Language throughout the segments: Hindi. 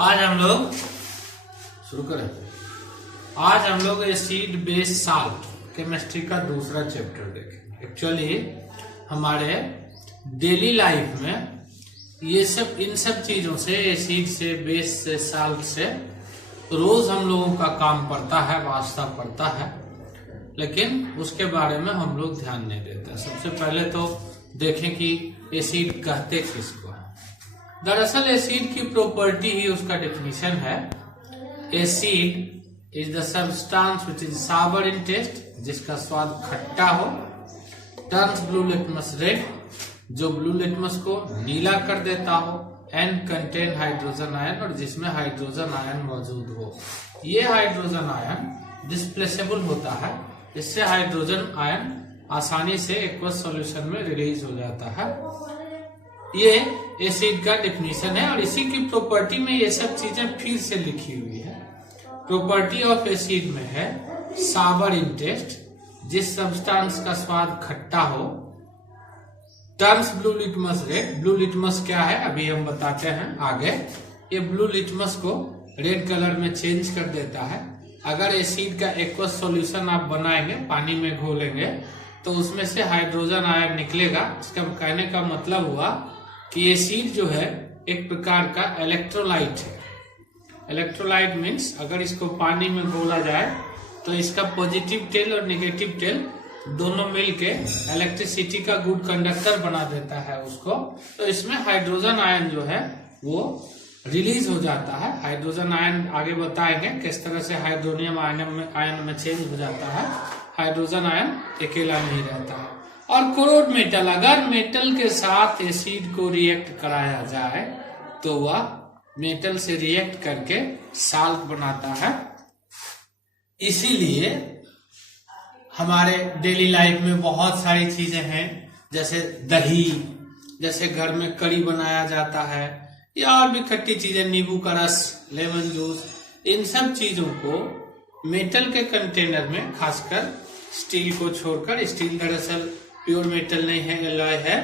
आज हम लोग शुरू करें। आज हम लोग एसिड बेस साल्ट केमिस्ट्री का दूसरा चैप्टर देखेंगे। एक्चुअली हमारे डेली लाइफ में ये सब इन सब चीजों से, एसिड से, बेस से, साल्ट से रोज हम लोगों का काम पड़ता है, वास्ता पड़ता है, लेकिन उसके बारे में हम लोग ध्यान नहीं देते। सबसे पहले तो देखें कि एसिड कहते किसको है। दरअसल एसिड की प्रॉपर्टी ही उसका डेफिनेशन है। Acid is the substance which is sour in taste, जिसका स्वाद खट्टा हो, टर्न्स ब्लू लिटमस रेड, जो ब्लू लिटमस को नीला कर देता हो, एंड कंटेन हाइड्रोजन आयन, और जिसमें हाइड्रोजन आयन मौजूद हो। ये हाइड्रोजन आयन डिस्प्लेसेबल होता है, इससे हाइड्रोजन आयन आसानी से एक्वस सॉल्यूशन में रिलीज हो जाता है। ये एसिड का डेफिनेशन है और इसी की प्रॉपर्टी में ये सब चीजें फिर से लिखी हुई है। प्रॉपर्टी ऑफ एसिड में है सावर इन टेस्ट, जिस सब्सटेंस का स्वाद खट्टा हो, turns blue litmus red. Blue litmus क्या है अभी हम बताते हैं आगे। ये ब्लू लिटमस को रेड कलर में चेंज कर देता है। अगर एसिड का एक्वस सॉल्यूशन आप बनाएंगे, पानी में घोलेंगे, तो उसमें से हाइड्रोजन आयन निकलेगा। इसका कहने का मतलब हुआ कि एसिड जो है एक प्रकार का इलेक्ट्रोलाइट है। इलेक्ट्रोलाइट मीन्स अगर इसको पानी में घोला जाए तो इसका पॉजिटिव टेल और नेगेटिव टेल दोनों मिलके इलेक्ट्रिसिटी का गुड कंडक्टर बना देता है उसको। तो इसमें हाइड्रोजन आयन जो है वो रिलीज हो जाता है। हाइड्रोजन आयन आगे बताएंगे किस तरह से हाइड्रोनियम आयन में चेंज हो जाता है। हाइड्रोजन आयन अकेला नहीं रहता है। और क्लोराइड मेटल, अगर मेटल के साथ एसिड को रिएक्ट कराया जाए तो वह मेटल से रिएक्ट करके साल्ट बनाता है। इसीलिए हमारे डेली लाइफ में बहुत सारी चीजें हैं, जैसे दही, जैसे घर में कड़ी बनाया जाता है, या और भी खट्टी चीजें, नींबू का रस, लेमन जूस, इन सब चीजों को मेटल के कंटेनर में, खासकर स्टील को छोड़कर, स्टील दरअसल प्योर मेटल नहीं है, एलॉय है,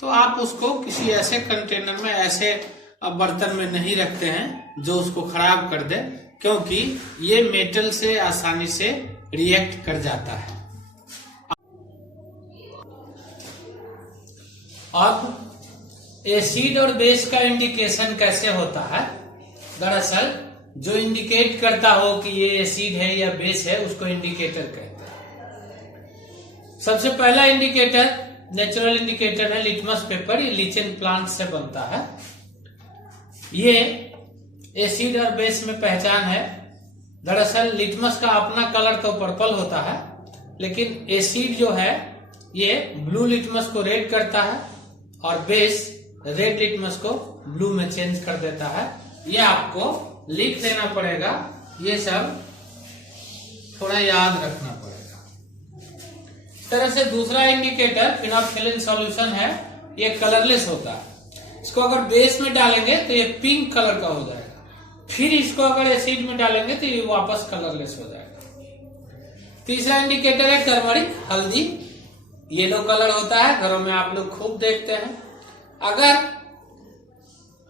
तो आप उसको किसी ऐसे कंटेनर में, ऐसे बर्तन में नहीं रखते हैं जो उसको खराब कर दे, क्योंकि ये मेटल से आसानी से रिएक्ट कर जाता है। अब एसिड और बेस का इंडिकेशन कैसे होता है? दरअसल जो इंडिकेट करता हो कि ये एसिड है या बेस है, उसको इंडिकेटर कहते हैं। सबसे पहला इंडिकेटर, नेचुरल इंडिकेटर है लिटमस पेपर। ये लीचेन प्लांट से बनता है। ये एसिड और बेस में पहचान है। दरअसल लिटमस का अपना कलर तो पर्पल होता है, लेकिन एसिड जो है ये ब्लू लिटमस को रेड करता है और बेस रेड लिटमस को ब्लू में चेंज कर देता है। ये आपको लिख देना पड़ेगा, ये सब थोड़ा याद रखना पड़ेगा। इस तरह से दूसरा इंडिकेटर फिनोल्फिनीन सॉल्यूशन है, ये कलरलेस होता है। इसको अगर बेस में डालेंगे तो ये पिंक कलर का हो जाएगा, फिर इसको अगर एसिड में डालेंगे तो ये वापस कलरलेस हो जाएगा। तीसरा इंडिकेटर है टर्मरिक, हल्दी, येलो कलर होता है, घरों में आप लोग खूब देखते हैं। अगर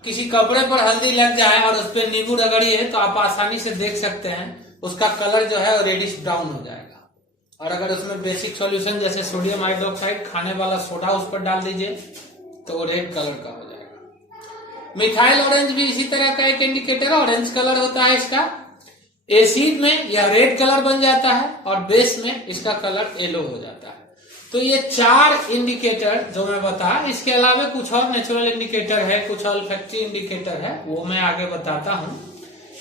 किसी कपड़े पर हल्दी लग जाए और उस पर नींबू रगड़ी है तो आप आसानी से देख सकते हैं उसका कलर जो है रेडिश ब्राउन हो जाएगा। और अगर उसमें बेसिक सॉल्यूशन जैसे सोडियम हाइड्रोक्साइड, खाने वाला सोडा, उस पर डाल दीजिए तो वो रेड कलर का हो जाएगा। मिथाइल ऑरेंज भी इसी तरह का एक इंडिकेटर, ऑरेंज कलर होता है इसका। एसिड में यह रेड कलर बन जाता है और बेस में इसका कलर येलो हो जाता है। तो ये चार इंडिकेटर जो मैं बताया, इसके अलावा कुछ और नेचुरल इंडिकेटर है, कुछ ऑल्फैक्टरी इंडिकेटर है, वो मैं आगे बताता हूं।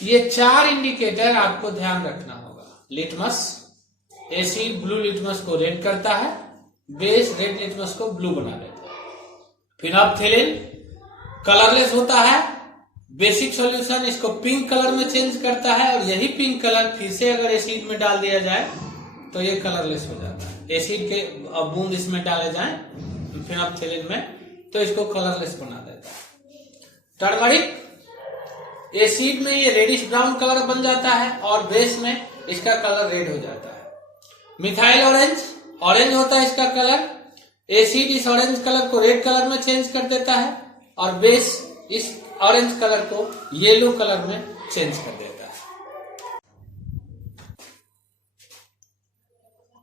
ये चार इंडिकेटर आपको ध्यान रखना होगा। लिटमस, एसिड ब्लू लिटमस को रेड करता है, बेस रेड लिटमस को ब्लू बना देता है। फिनोल्फिनीन कलरलेस होता है, बेसिक सॉल्यूशन इसको पिंक कलर में चेंज करता है, और यही पिंक कलर फिर से अगर एसिड में डाल दिया जाए तो ये कलरलेस हो जाता है। एसिड के बूंद इसमें डाले जाए फिनोल्फिनीन में तो इसको कलरलेस बना देता है। टर्मरिक, एसिड में ये रेडिश ब्राउन कलर बन जाता है और बेस में इसका कलर रेड हो जाता है। मिथाइल ऑरेंज, ऑरेंज होता है इसका कलर, एसिड इस ऑरेंज कलर को रेड कलर में चेंज कर देता है और बेस इस ऑरेंज कलर को येलो कलर में चेंज कर देता है।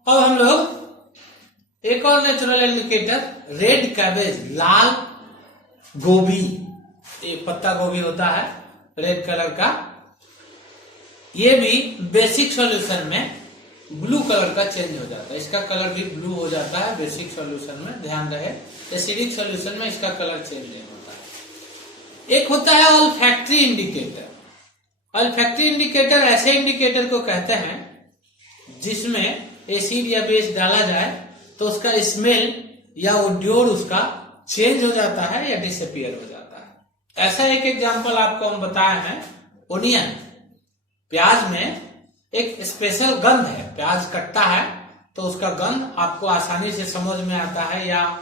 अब हम लोग एक और नेचुरल इंडिकेटर रेड कैबेज, लाल गोभी, ये पत्ता गोभी होता है रेड कलर का, ये भी बेसिक सॉल्यूशन में ब्लू कलर का चेंज हो जाता है। इसका कलर भी ब्लू हो जाता है बेसिक सॉल्यूशन में, ध्यान रहे। एसिडिक सॉल्यूशन में इसका कलर चेंज नहीं होता है। एक होता है ऑल्फैक्टरी इंडिकेटर। ऑल्फैक्टरी इंडिकेटर ऐसे इंडिकेटर को कहते हैं जिसमें एसिड या बेस डाला जाए तो उसका स्मेल या ओड्योर उसका चेंज हो जाता है या डिसअपियर हो जाता है। ऐसा एक एग्जांपल आपको हम बताए हैं, ओनियन, प्याज में एक स्पेशल गंध है। प्याज कटता है तो उसका गंध आपको आसानी से समझ में आता है, या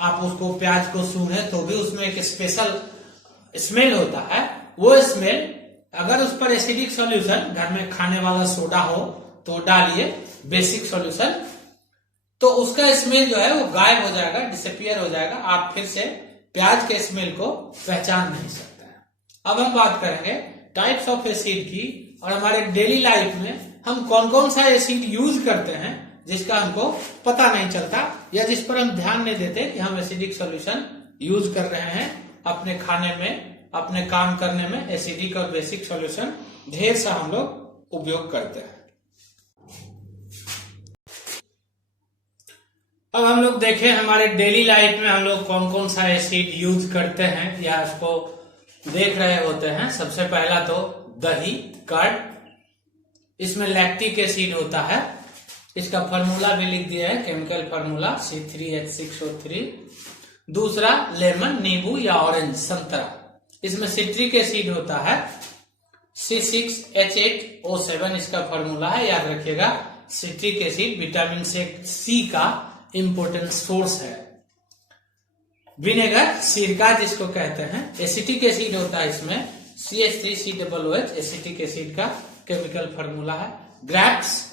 आप उसको प्याज को सूंघे तो भी उसमें एक स्पेशल स्मेल होता है। वो स्मेल अगर उस पर एसिडिक सॉल्यूशन, घर में खाने वाला सोडा हो तो डालिए बेसिक सॉल्यूशन, तो उसका स्मेल जो है वो गायब हो जाएगा, डिसअपियर हो जाएगा। आप फिर से प्याज के स्मेल को पहचान नहीं सकते हैं। अब हम बात करेंगे टाइप्स ऑफ एसिड की, और हमारे डेली लाइफ में हम कौन कौन सा एसिड यूज करते हैं जिसका हमको पता नहीं चलता, या जिस पर हम ध्यान नहीं देते कि हम एसिडिक सॉल्यूशन यूज कर रहे हैं अपने खाने में, अपने काम करने में। एसिडिक और बेसिक सॉल्यूशन ढेर सा हम लोग उपयोग करते हैं। अब हम लोग देखें हमारे डेली लाइफ में हम लोग कौन कौन सा एसिड यूज करते हैं, या इसको देख रहे होते हैं। सबसे पहला तो दही, कर्ड, इसमें लैक्टिक एसिड होता है। इसका फार्मूला भी लिख दिया है, केमिकल फार्मूला C3H6O3। दूसरा लेमन, नींबू या ऑरेंज, संतरा, इसमें सिट्रिक एसिड होता है C6H8O7 इसका फार्मूला है, याद रखिएगा। सिट्रिक एसिड विटामिन सी का इंपोर्टेंट सोर्स है। विनेगर, सिरका जिसको कहते हैं, एसिटिक एसिड होता है इसमें CH3COOH, एसिटिक एसिड का केमिकल फार्मूला है। ग्रेप्स,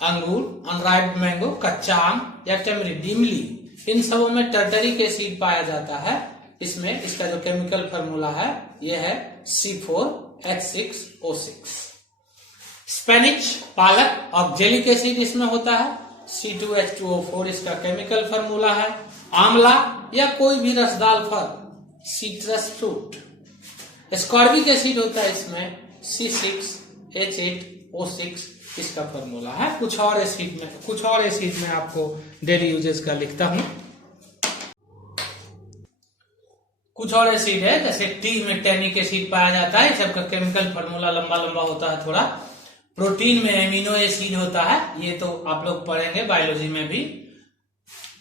अंगूर, अनराइप्ड मैंगो, कच्चा आम या टमरिंड, इमली, इन सबों में टर्टरिक एसिड पाया जाता है। इसमें इसका जो केमिकल फार्मूला है ये है C4H6O6। स्पेनिच, पालक, ऑक्जेलिक एसिड इसमें होता है C2H2O4 इसका केमिकल फार्मूला है। आंवला या कोई भी रसदार फल, सिट्रस फ्रूट। एस्कॉर्बिक एसिड होता है इसमें C6H8O6 इसका फार्मूला है। कुछ और एसिड में आपको डेली यूजेस का लिखता हूं। कुछ और एसिड है जैसे टी में टैनिक एसिड पाया जाता है, सबका केमिकल फार्मूला लंबा लंबा होता है थोड़ा। प्रोटीन में एमिनो एसिड होता है, ये तो आप लोग पढ़ेंगे बायोलॉजी में भी।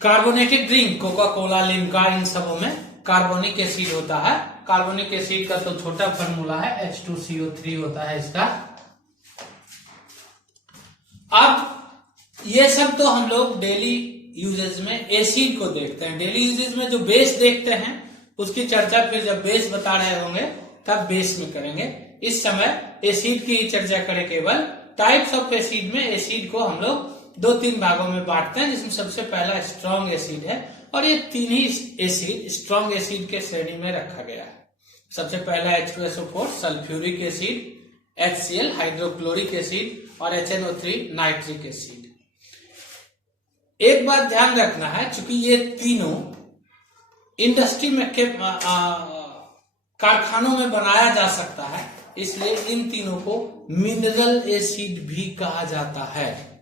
Carbonated drink, Coca Cola, Limca, इन सबों में कार्बोनिक एसिड होता है। कार्बोनिक एसिड का तो छोटा फार्मूला है H2CO3 होता है इसका। अब ये सब तो हम लोग डेली यूजेज में एसिड को देखते हैं। डेली यूजेज में जो बेस देखते हैं उसकी चर्चा फिर जब बेस बता रहे होंगे तब बेस में करेंगे। इस समय एसिड की ही चर्चा करें केवल। टाइप्स ऑफ एसिड में एसिड को हम लोग 2-3 भागों में बांटते हैं, जिसमें सबसे पहला स्ट्रॉन्ग एसिड है, और ये तीन ही एसिड स्ट्रॉन्ग एसिड के श्रेणी में रखा गया है। सबसे पहला H2SO4 sulphuric acid, HCl hydrochloric acid और HNO3 नाइट्रिक एसिड। एक बात ध्यान रखना है, चूंकि ये तीनों इंडस्ट्री में कारखानों में बनाया जा सकता है, इसलिए इन तीनों को मिनरल एसिड भी कहा जाता है।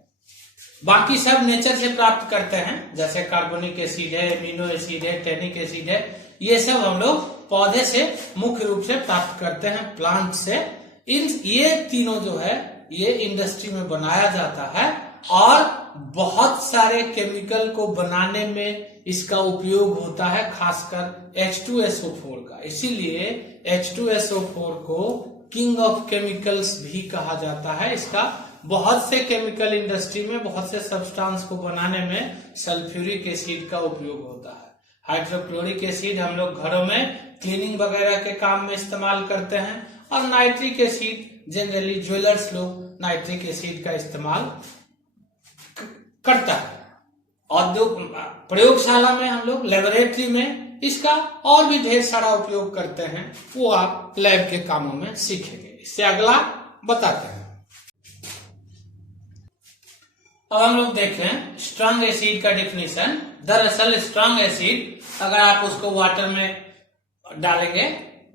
बाकी सब नेचर से प्राप्त करते हैं, जैसे कार्बोनिक एसिड है, एमिनो एसिड है, टैनिक एसिड है, ये सब हम लोग पौधे से मुख्य रूप से प्राप्त करते हैं, प्लांट से। ये तीनों जो है ये इंडस्ट्री में बनाया जाता है, और बहुत सारे केमिकल को बनाने में इसका उपयोग होता है, खासकर H2SO4 का। इसीलिए H2SO4 को किंग ऑफ केमिकल्स भी कहा जाता है। इसका बहुत से केमिकल इंडस्ट्री में, बहुत से सब्सटेंस को बनाने में सल्फ्यूरिक एसिड का उपयोग होता है। हाइड्रोक्लोरिक एसिड हम लोग घरों में क्लीनिंग वगैरह के काम में इस्तेमाल करते हैं, और नाइट्रिक एसिड जनरली ज्वेलर्स लोग नाइट्रिक एसिड का इस्तेमाल करता है। औद्योगिक प्रयोगशाला में हम लोग लेबोरेटरी में इसका और भी ढेर सारा उपयोग करते हैं, वो आप लैब के कामों में सीखेंगे। इससे अगला बताते हैं। अब हम लोग देखें स्ट्रॉन्ग एसिड का डिफिनीशन। दरअसल स्ट्रॉन्ग एसिड अगर आप उसको वाटर में डालेंगे,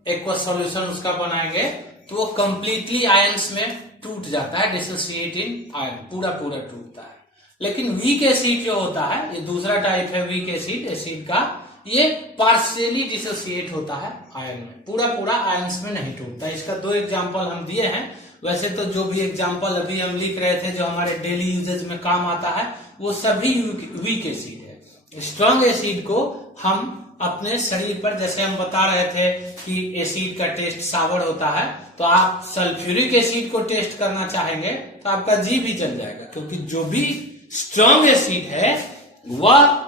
एक्वस सॉल्यूशन उसका बनाएंगे, तो वो कंप्लीटली आयंस में टूट जाता है, डिसोसिएट इन आयन, पूरा पूरा टूटता है। लेकिन वीक एसिड जो होता है, ये दूसरा टाइप है वीक एसिड का, ये पार्शियली डिसोसिएट होता है आयन में, पूरा पूरा आयंस में नहीं टूटता। इसका 2 एग्जांपल हम दिए हैं। वैसे तो जो भी एग्जांपल अभी हम लिख रहे थे जो हमारे डेली यूजेज में काम आता है, वो सभी वीक एसिड है। स्ट्रॉन्ग एसिड को हम अपने शरीर पर, जैसे हम बता रहे थे कि एसिड का टेस्ट सावर होता है, तो आप सल्फ्यूरिक एसिड को टेस्ट करना चाहेंगे तो आपका जी भी जल जाएगा, क्योंकि जो भी स्ट्रॉन्ग एसिड है वह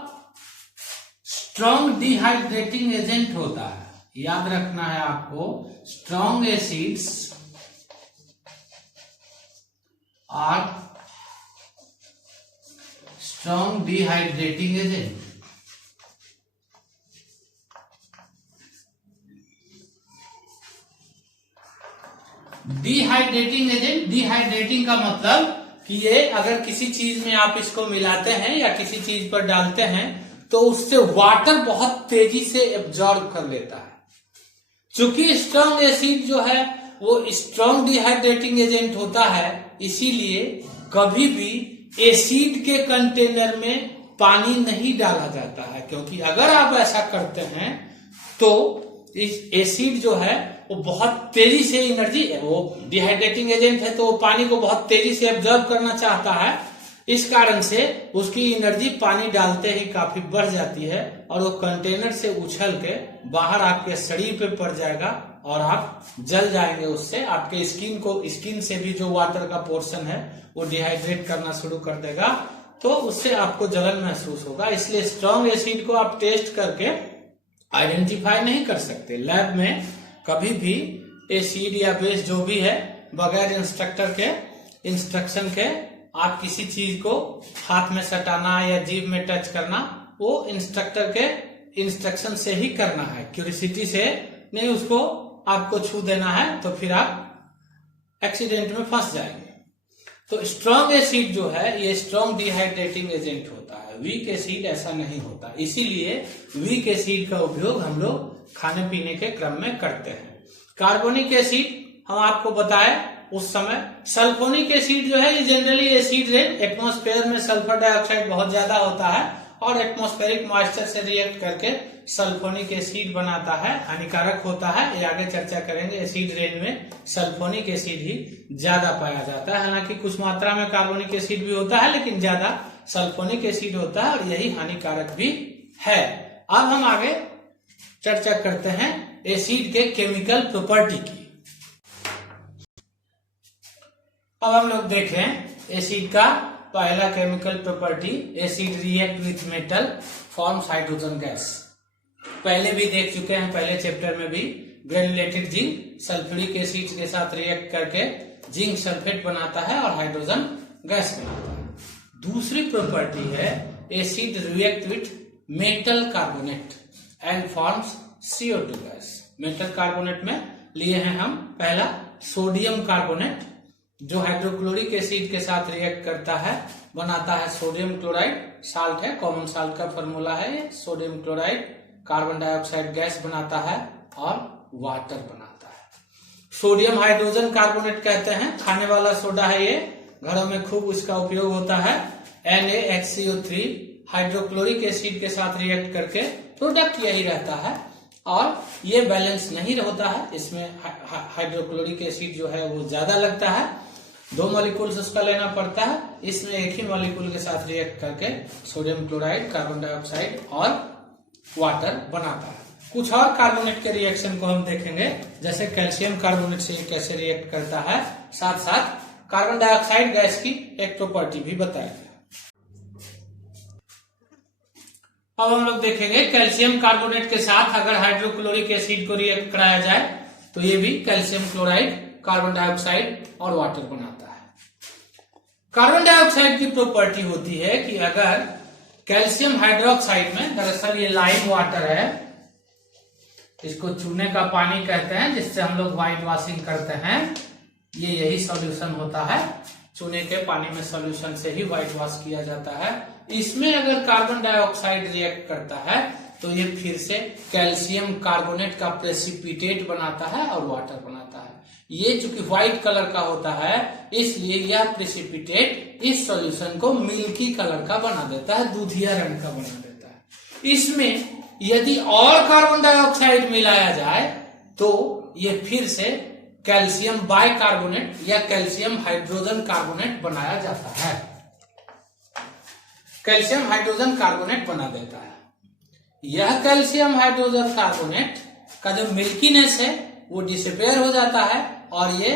स्ट्रॉन्ग डिहाइड्रेटिंग एजेंट होता है। याद रखना है आपको, strong acids are strong dehydrating agent. Dehydrating agent, dehydrating का मतलब कि ये अगर किसी चीज में आप इसको मिलाते हैं या किसी चीज पर डालते हैं तो उससे वाटर बहुत तेजी से एब्जॉर्ब कर लेता है। चूंकि स्ट्रॉन्ग एसिड जो है वो स्ट्रॉन्ग डिहाइड्रेटिंग एजेंट होता है, इसीलिए कभी भी एसिड के कंटेनर में पानी नहीं डाला जाता है, क्योंकि अगर आप ऐसा करते हैं तो इस एसिड जो है वो बहुत तेजी से एनर्जी, वो डिहाइड्रेटिंग एजेंट है तो वो पानी को बहुत तेजी से एब्जॉर्ब करना चाहता है। इस कारण से उसकी एनर्जी पानी डालते ही काफी बढ़ जाती है और वो कंटेनर से उछल के बाहर आपके शरीर पे पड़ जाएगा और आप जल जाएंगे। उससे आपके स्किन से भी जो वाटर का पोर्शन है वो डिहाइड्रेट करना शुरू कर देगा, तो उससे आपको जलन महसूस होगा। इसलिए स्ट्रॉन्ग एसिड को आप टेस्ट करके आइडेंटिफाई नहीं कर सकते। लैब में कभी भी एसिड या बेस जो भी है, बगैर इंस्ट्रक्शन के आप किसी चीज को हाथ में सटाना या जीभ में टच करना, वो इंस्ट्रक्टर के इंस्ट्रक्शन से ही करना है, क्यूरियोसिटी से नहीं उसको आपको छू देना है, तो फिर आप एक्सीडेंट में फंस जाएंगे। तो स्ट्रॉन्ग एसिड जो है ये स्ट्रॉन्ग डिहाइड्रेटिंग एजेंट होता है, वीक एसिड ऐसा नहीं होता। इसीलिए वीक एसिड का उपयोग हम लोग खाने पीने के क्रम में करते हैं। कार्बोनिक एसिड हम आपको बताए उस समय। सल्फोनिक एसिड जो है ये जनरली एसिड रेन, एटमॉस्फेयर में सल्फर डाइऑक्साइड बहुत ज्यादा होता है और एटमॉस्फेरिक मॉइस्चर से रिएक्ट करके सल्फोनिक एसिड बनाता है, हानिकारक होता है। ये आगे चर्चा करेंगे। एसिड रेन में सल्फोनिक एसिड ही ज्यादा पाया जाता है, हालांकि कुछ मात्रा में कार्बोनिक एसिड भी होता है, लेकिन ज्यादा सल्फोनिक एसिड होता है और यही हानिकारक भी है। अब हम आगे चर्चा करते हैं एसिड के केमिकल प्रॉपर्टी की। अब हम लोग देखें एसिड का पहला chemical property, acid react with metal forms hydrogen gas. पहले भी देख चुके हैं, पहले चैप्टर में भी। ग्रेनुलेटेड जिंक सल्फ्यूरिक एसिड के साथ रिएक्ट करके जिंक सल्फेट बनाता है और हाइड्रोजन गैस बनाता है। दूसरी प्रॉपर्टी है acid react with metal carbonate and forms CO2 gas. Metal carbonate में लिए हैं हम पहला सोडियम कार्बोनेट, जो हाइड्रोक्लोरिक एसिड के साथ रिएक्ट करता है, बनाता है सोडियम क्लोराइड। साल्ट है, कॉमन साल्ट का फॉर्मूला है ये। Sodium chloride carbon dioxide gas बनाता है और वाटर बनाता है। सोडियम हाइड्रोजन कार्बोनेट कहते हैं, खाने वाला सोडा है ये, घरों में खूब इसका उपयोग होता है। NaHCO3 हाइड्रोक्लोरिक एसिड के साथ रिएक्ट करके प्रोडक्ट यही रहता है और ये बैलेंस नहीं होता है, इसमें हाइड्रोक्लोरिक एसिड जो है वो ज्यादा लगता है, 2 मॉलिक्यूल्स उसका लेना पड़ता है। इसमें एक ही मॉलिक्यूल के साथ रिएक्ट करके सोडियम क्लोराइड, कार्बन डाइऑक्साइड और वाटर बनाता है। कुछ और कार्बोनेट के रिएक्शन को हम देखेंगे, जैसे कैल्शियम कार्बोनेट से ये कैसे रिएक्ट करता है, साथ साथ कार्बन डाइऑक्साइड गैस की एक प्रॉपर्टी भी बताएंगे। अब हम लोग देखेंगे कैल्शियम कार्बोनेट के साथ अगर हाइड्रोक्लोरिक एसिड को रिएक्ट कराया जाए तो ये भी कैल्शियम क्लोराइड, कार्बन डाइऑक्साइड और वाटर बनाता है। कार्बन डाइऑक्साइड की प्रॉपर्टी होती है कि अगर कैल्शियम हाइड्रोक्साइड में, दरअसल ये लाइम वाटर है, इसको चूने का पानी कहते हैं, जिससे हम लोग व्हाइट वॉशिंग करते हैं। ये यही सॉल्यूशन होता है, चूने के पानी में सॉल्यूशन से ही व्हाइट वॉश किया जाता है। इसमें अगर कार्बन डाइऑक्साइड रिएक्ट करता है तो ये फिर से कैल्शियम कार्बोनेट का प्रेसिपिटेट बनाता है और वाटर बनाता है। ये चूंकि व्हाइट कलर का होता है, इसलिए यह प्रेसिपिटेट इस सॉल्यूशन को मिल्की कलर का बना देता है, दूधिया रंग का बना देता है। इसमें यदि और कार्बन डाइऑक्साइड मिलाया जाए तो ये फिर से कैल्शियम बाइकार्बोनेट या कैल्शियम हाइड्रोजन कार्बोनेट बनाया जाता है, कैल्शियम हाइड्रोजन कार्बोनेट बना देता है। यह कैल्शियम हाइड्रोजन कार्बोनेट का जो मिल्कीनेस है वो डिसअपीयर हो जाता है और ये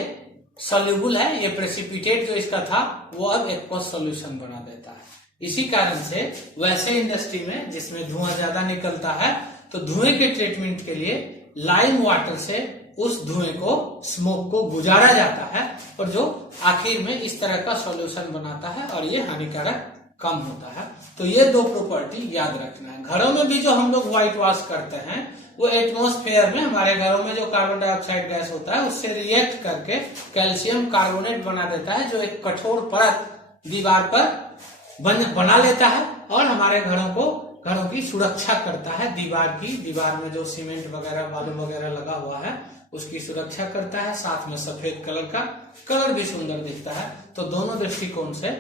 सॉल्युबल है, ये प्रेसिपिटेट जो इसका था वो अब एक्वस सॉल्यूशन बना देता है। इसी कारण से वैसे इंडस्ट्री में जिसमें धुआं ज्यादा निकलता है तो धुएं के ट्रीटमेंट के लिए लाइम वाटर से उस धुएं को, स्मोक को गुजारा जाता है और जो आखिर में इस तरह का सॉल्यूशन बनाता है और ये हानिकारक कम होता है। तो ये दो प्रॉपर्टी याद रखना है। घरों में भी जो हम लोग व्हाइट वॉश करते हैं वो एटमॉस्फेयर में, हमारे घरों में जो कार्बन डाइऑक्साइड गैस होता है उससे रिएक्ट करके कैल्शियम कार्बोनेट बना देता है, जो एक कठोर परत दीवार पर बना लेता है और हमारे घरों की सुरक्षा करता है। दीवार में जो सीमेंट वगैरह, बालू वगैरह लगा हुआ है उसकी सुरक्षा करता है। साथ में सफेद कलर का कलर भी सुंदर दिखता है। तो दोनों दृष्टिकोण से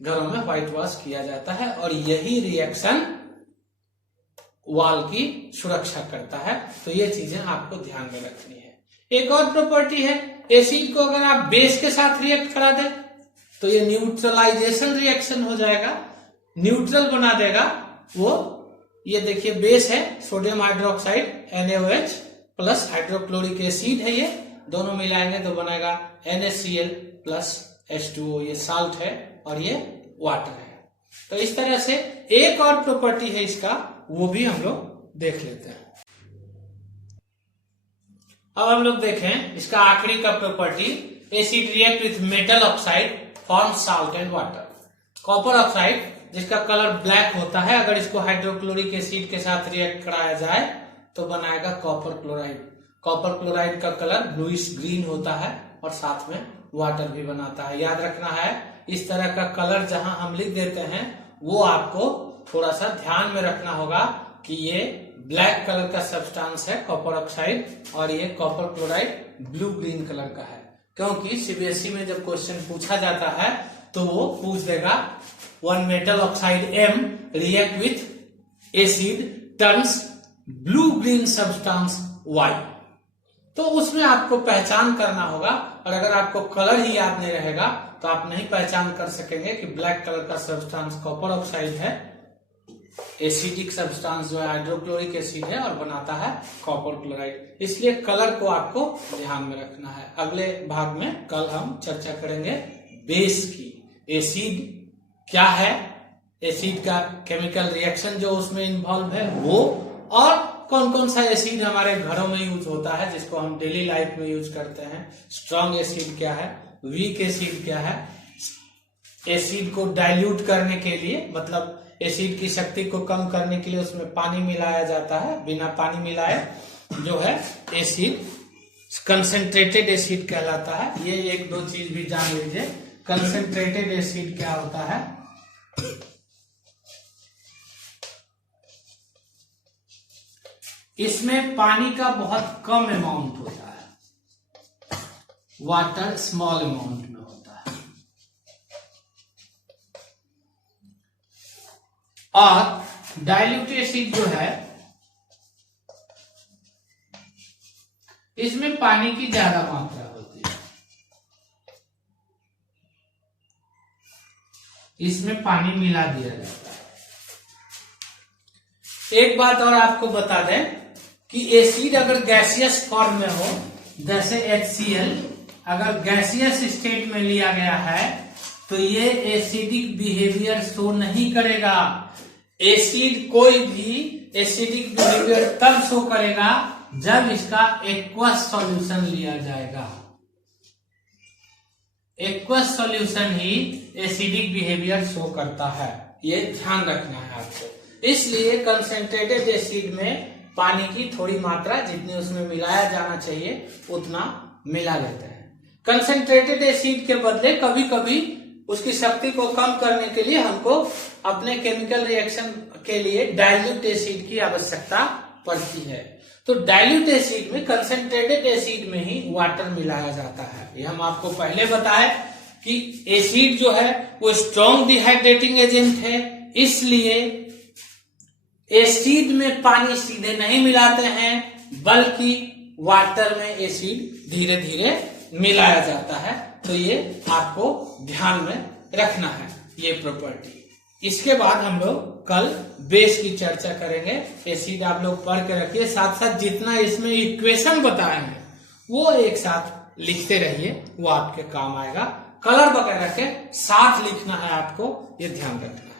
घरों में व्हाइट वॉश किया जाता है और यही रिएक्शन वॉल की सुरक्षा करता है। तो ये चीजें आपको ध्यान में रखनी है। एक और प्रॉपर्टी है, एसिड को अगर आप बेस के साथ रिएक्ट करा दें तो ये न्यूट्रलाइजेशन रिएक्शन हो जाएगा, न्यूट्रल बना देगा वो। ये देखिए बेस है sodium hydroxide NaOH plus hydrochloric acid है, ये दोनों मिलाएंगे तो बनेगा NaCl प्लस H2O। ये साल्ट है और ये वाटर है। तो इस तरह से एक और प्रॉपर्टी है इसका, वो भी हम लोग देख लेते हैं। अब हम लोग देखें इसका आखिरी का property, acid react with metal oxide form salt and water. Copper oxide जिसका कलर ब्लैक होता है, अगर इसको हाइड्रोक्लोरिक एसिड के साथ रिएक्ट कराया जाए तो बनाएगा कॉपर क्लोराइड। कॉपर क्लोराइड का कलर ब्लूइश ग्रीन होता है और साथ में वाटर भी बनाता है। याद रखना है, इस तरह का कलर जहां हम लिख देते हैं वो आपको थोड़ा सा ध्यान में रखना होगा कि ये ब्लैक कलर का सब्सटेंस है कॉपर ऑक्साइड और ये copper chloride blue green colour का है। क्योंकि सीबीएसई में जब क्वेश्चन पूछा जाता है तो वो पूछ देगा one metal oxide M react with asset turns blue green substance Y। तो उसमें आपको पहचान करना होगा, और अगर आपको कलर ही याद नहीं रहेगा तो आप नहीं पहचान कर सकेंगे कि ब्लैक कलर का सब्सटेंस कॉपर ऑक्साइड है, एसिडिक सब्सटेंस जो है हाइड्रोक्लोरिक एसिड है और बनाता है कॉपर क्लोराइड। इसलिए कलर को आपको ध्यान में रखना है। अगले भाग में कल हम चर्चा करेंगे बेस की, एसिड क्या है, एसिड का केमिकल रिएक्शन जो उसमें इन्वॉल्व है वो, और कौन कौन सा एसिड हमारे घरों में यूज होता है जिसको हम डेली लाइफ में यूज करते हैं। स्ट्रॉन्ग एसिड क्या है, वीक एसिड क्या है। एसिड को डाइल्यूट करने के लिए, मतलब एसिड की शक्ति को कम करने के लिए उसमें पानी मिलाया जाता है, बिना पानी मिलाए जो है एसिड कंसेंट्रेटेड एसिड कहलाता है। ये एक दो चीज भी जान लीजिए, कंसेंट्रेटेड एसिड क्या होता है। इसमें पानी का बहुत कम अमाउंट होता है, वाटर स्मॉल अमाउंट में होता है। और डाइल्यूट एसिड जो है इसमें पानी की ज्यादा मात्रा होती है, इसमें पानी मिला दिया जाता है। एक बात और आपको बता दें कि एसिड अगर गैसियस फॉर्म में हो, जैसे HCl अगर गैसियस स्टेट में लिया गया है तो ये एसिडिक बिहेवियर शो नहीं करेगा। एसिड कोई भी एसिडिक बिहेवियर तब शो करेगा जब इसका एक्वस सॉल्यूशन लिया जाएगा। एक्वस सॉल्यूशन ही एसिडिक बिहेवियर शो करता है, ये ध्यान रखना है आपको। इसलिए कंसेंट्रेटेड एसिड में पानी की थोड़ी मात्रा जितनी उसमें मिलाया जाना चाहिए उतना मिला लेते हैं। कंसंट्रेटेड एसिड के बदले कभी कभी उसकी शक्ति को कम करने के लिए हमको अपने केमिकल रिएक्शन के लिए डाइल्यूट एसिड की आवश्यकता पड़ती है। तो डाइल्यूट एसिड में, कंसंट्रेटेड एसिड में ही वाटर मिलाया जाता है। ये हम आपको पहले बताए कि एसिड जो है वो स्ट्रॉन्ग डिहाइड्रेटिंग एजेंट है, इसलिए एसिड में पानी सीधे नहीं मिलाते हैं बल्कि वाटर में एसिड धीरे धीरे मिलाया जाता है। तो ये आपको ध्यान में रखना है ये प्रॉपर्टी। इसके बाद हम लोग कल बेस की चर्चा करेंगे। एसिड आप लोग पढ़ के रखिए, साथ साथ जितना इसमें इक्वेशन बताए हैं वो एक साथ लिखते रहिए, वो आपके काम आएगा। कलर वगैरह के साथ लिखना है आपको, ये ध्यान रखना है।